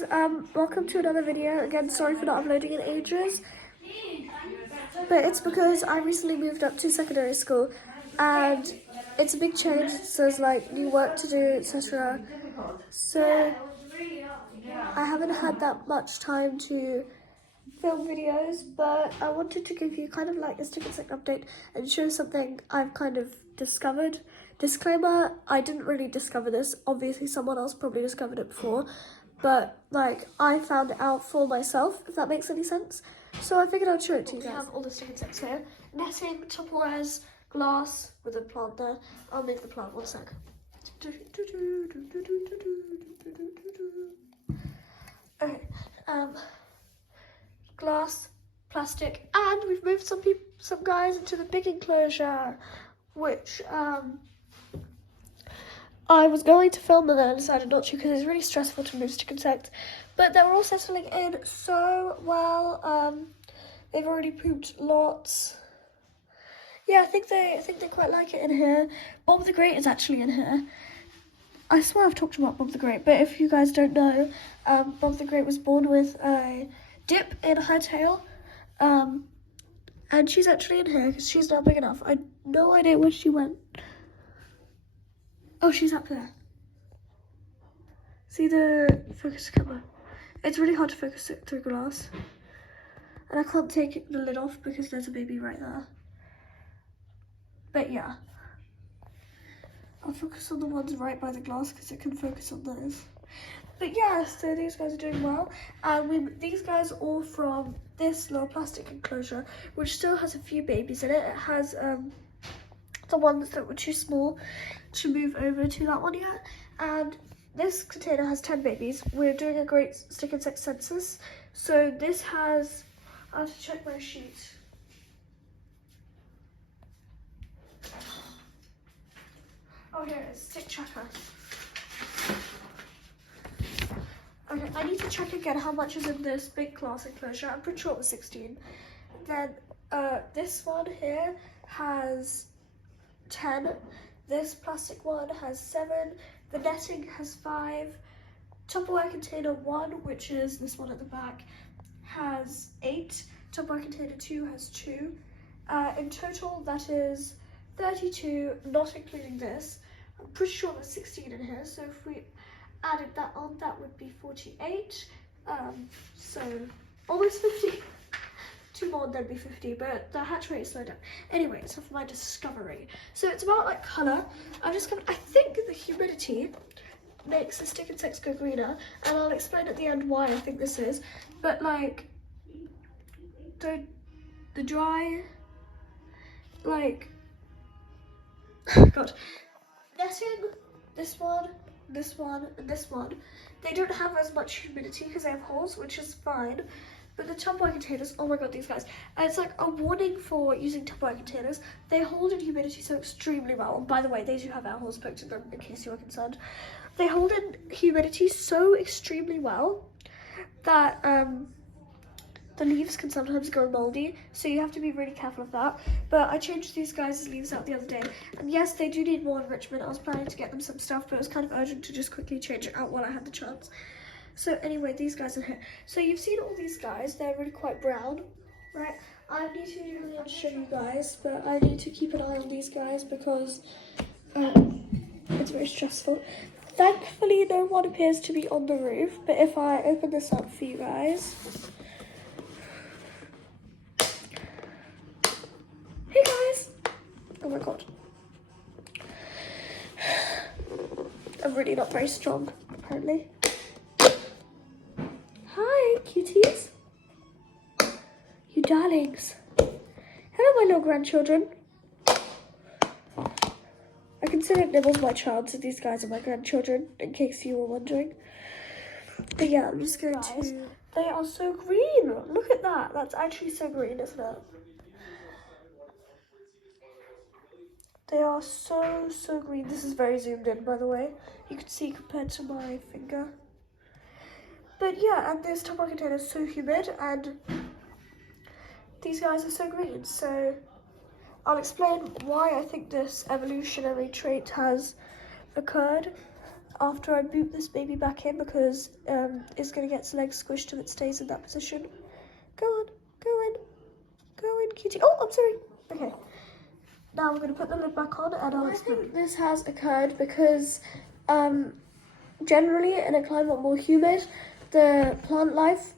guys, welcome to another video. Again, sorry for not uploading in ages, but it's because I recently moved up to secondary school and it's a big change. So there's like new work to do, etc. So I haven't had that much time to film videos, but I wanted to give you kind of like a stick and stick update and show something I've kind of discovered. Disclaimer, I didn't really discover this. Obviously someone else probably discovered it before, but like I found it out for myself, if that makes any sense. So I figured I'd show it to you guys. We have all the stick and sticks here. Netting, Tupperwares, glass with a plant there. I'll make the plant, one sec. Okay, glass, plastic, and we've moved some guys into the big enclosure, which I was going to film and then I decided not to because it's really stressful to move stick and sticks. But they're all settling in so well. They've already pooped lots. Yeah, I think they quite like it in here. Bob the Great is actually in here. I swear I've talked about Bob the Great, but if you guys don't know, Bob the Great was born with a dip in her tail, and she's actually in here because she's not big enough. I have no idea where she went. Oh, she's up there. See the focus camera? It's really hard to focus it through glass, and I can't take the lid off because there's a baby right there. But yeah, I'll focus on the ones right by the glass because it can focus on those. But yeah, so these guys are doing well, and these guys are all from this little plastic enclosure, which still has a few babies in it. It has the ones that were too small to move over to that one yet, and this container has 10 babies. We're doing a great stick and stick census, so this has, I have to check my sheet. Oh, here it is, stick checker. Okay, I need to check again how much is in this big glass enclosure. I'm pretty sure it was 16. Then this one here has 10. This plastic one has 7. The netting has 5. Tupperware container 1, which is this one at the back, has 8. Tupperware container 2 has 2. In total, that is 32, not including this. I'm pretty sure there's 16 in here, so if we added that on, that would be 48. So almost 50. 2 more and then be 50, but the hatch rate is slowed down. Anyway, so for my discovery. So it's about like colour. I think the humidity makes the stick and sticks go greener, and I'll explain at the end why I think this is. But like the dry, like God, netting, this one, and this one, they don't have as much humidity because they have holes, which is fine. But the Tupperware containers, oh my God, these guys. And it's like a warning for using Tupperware containers. They hold in humidity so extremely well. And by the way, they do have air holes poked in them in case you are concerned. They hold in humidity so extremely well that the leaves can sometimes go moldy. So you have to be really careful of that. But I changed these guys' leaves out the other day. And yes, they do need more enrichment. I was planning to get them some stuff, but it was kind of urgent to just quickly change it out while I had the chance. So anyway, these guys are here. So you've seen all these guys, they're really quite brown, right? I need to really show you guys, but I need to keep an eye on these guys because it's very stressful. Thankfully, no one appears to be on the roof, but if I open this up for you guys. Hey guys! Oh my God. I'm really not very strong, apparently. Hi, cuties. You darlings. Hello, my little grandchildren. I consider Nibbles my child, so these guys are my grandchildren, in case you were wondering. But yeah, I'm just going to... They are so green. Look at that. That's actually so green, isn't it? They are so green. This is very zoomed in, by the way. You can see compared to my finger. But yeah, and this Tupperware container is so humid, and these guys are so green. So I'll explain why I think this evolutionary trait has occurred. after I boot this baby back in because it's going to get its legs squished if it stays in that position. Go on, go in, cutie. Oh, I'm sorry. Okay. Now we're going to put the lid back on and I'll explain. I think this has occurred because generally in a climate more humid, the plant life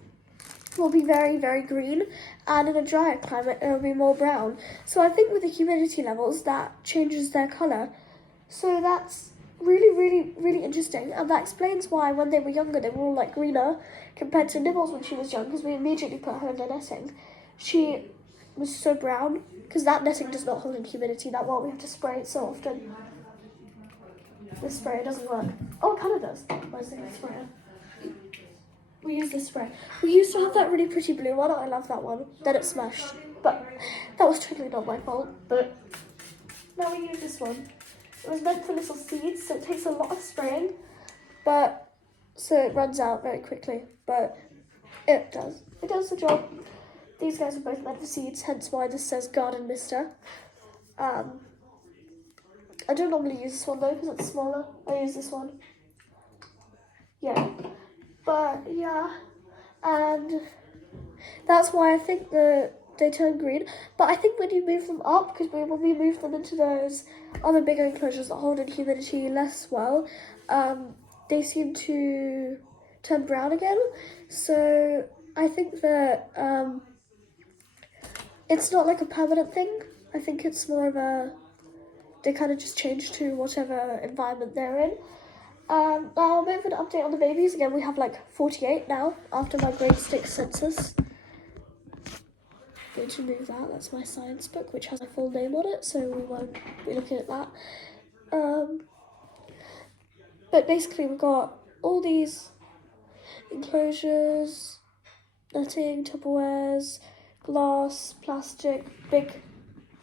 will be very, very green, and in a drier climate it will be more brown. So I think with the humidity levels that changes their colour. So that's really, really, really interesting, and that explains why when they were younger they were all like greener compared to Nibbles when she was young, because we immediately put her in the netting. She was so brown because that netting does not hold in humidity that well. We have to spray it so often. This sprayer doesn't work. Oh, it kind of does. Where's the sprayer? We use this spray. We used to have that really pretty blue one. I love that one. Then it smashed. But that was totally not my fault. But now we use this one. It was meant for little seeds, so it takes a lot of spraying. But so it runs out very quickly. But it does. It does the job. These guys are both meant for seeds, hence why this says Garden Mister. I don't normally use this one though because it's smaller. I use this one. Yeah. But yeah, and that's why I think they turn green. But I think when you move them up, because when we move them into those other bigger enclosures that hold in humidity less well, they seem to turn brown again. So I think that it's not like a permanent thing. I think it's more of they kind of just change to whatever environment they're in. Now a bit of an update on the babies. Again, we have like 48 now after my grade 6 census. Going to move that. That's my science book, which has a full name on it, so we won't be looking at that. But basically, we've got all these enclosures, netting, Tupperwares, glass, plastic, big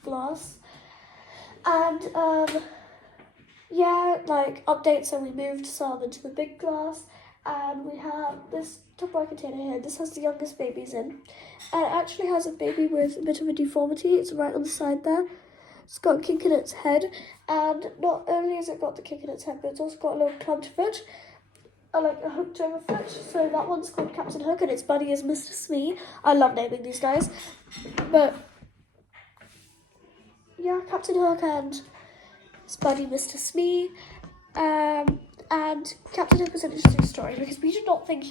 glass, and yeah, like updates. So we moved some into the big glass, and we have this Tupperware container here. This has the youngest babies in, and it actually has a baby with a bit of a deformity. It's right on the side there. It's got a kink in its head, and not only has it got the kink in its head, but it's also got a little clubbed foot, like a hooked over foot. So that one's called Captain Hook, and its buddy is Mr. Smee. I love naming these guys, but yeah, Captain Hook and his buddy Mr. Smee, and Captain Hook was an interesting story because we did not think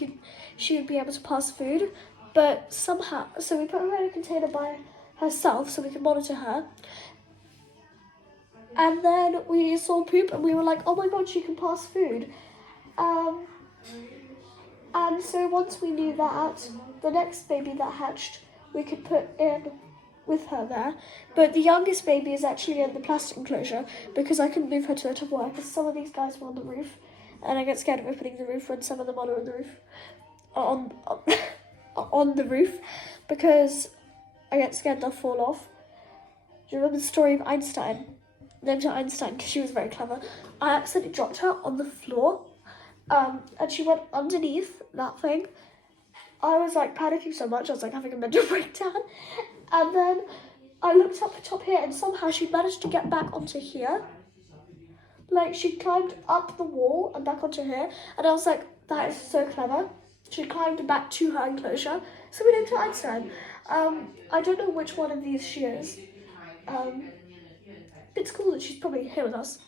she would be able to pass food, but somehow, so we put her in a container by herself so we could monitor her, and then we saw poop and we were like, oh my god, she can pass food, and so once we knew that, the next baby that hatched we could put in with her there, but the youngest baby is actually in the plastic enclosure because I couldn't move her to the Tupperware because some of these guys were on the roof, and I get scared of opening the roof when some of them are on the roof, on the roof, because I get scared they'll fall off. Do you remember the story of Einstein? Named her Einstein because she was very clever. I accidentally dropped her on the floor, and she went underneath that thing. I was like panicking so much, I was like having a mental breakdown. And then I looked up the top here and somehow she managed to get back onto here. Like she climbed up the wall and back onto here. And I was like, that is so clever. She climbed back to her enclosure. So we named her Einstein. I don't know which one of these she is. It's cool that she's probably here with us.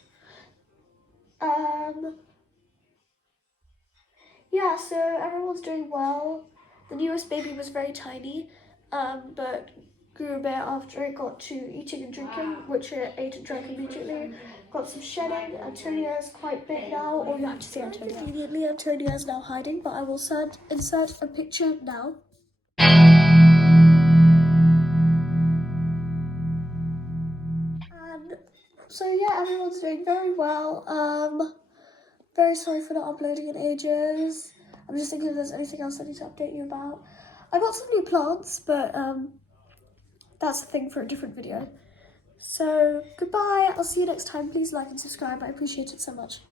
Yeah, so everyone's doing well. The newest baby was very tiny, but grew a bit after it got to eating and drinking, which it ate and drank immediately. Got some shedding. Antonia's quite big now. All you have to see Antonia. Immediately, Antonia is now hiding, but I will insert a picture now. And so yeah, everyone's doing very well. Very sorry for not uploading in ages. I'm just thinking if there's anything else I need to update you about. I got some new plants, but that's a thing for a different video. So goodbye, I'll see you next time. Please like and subscribe, I appreciate it so much.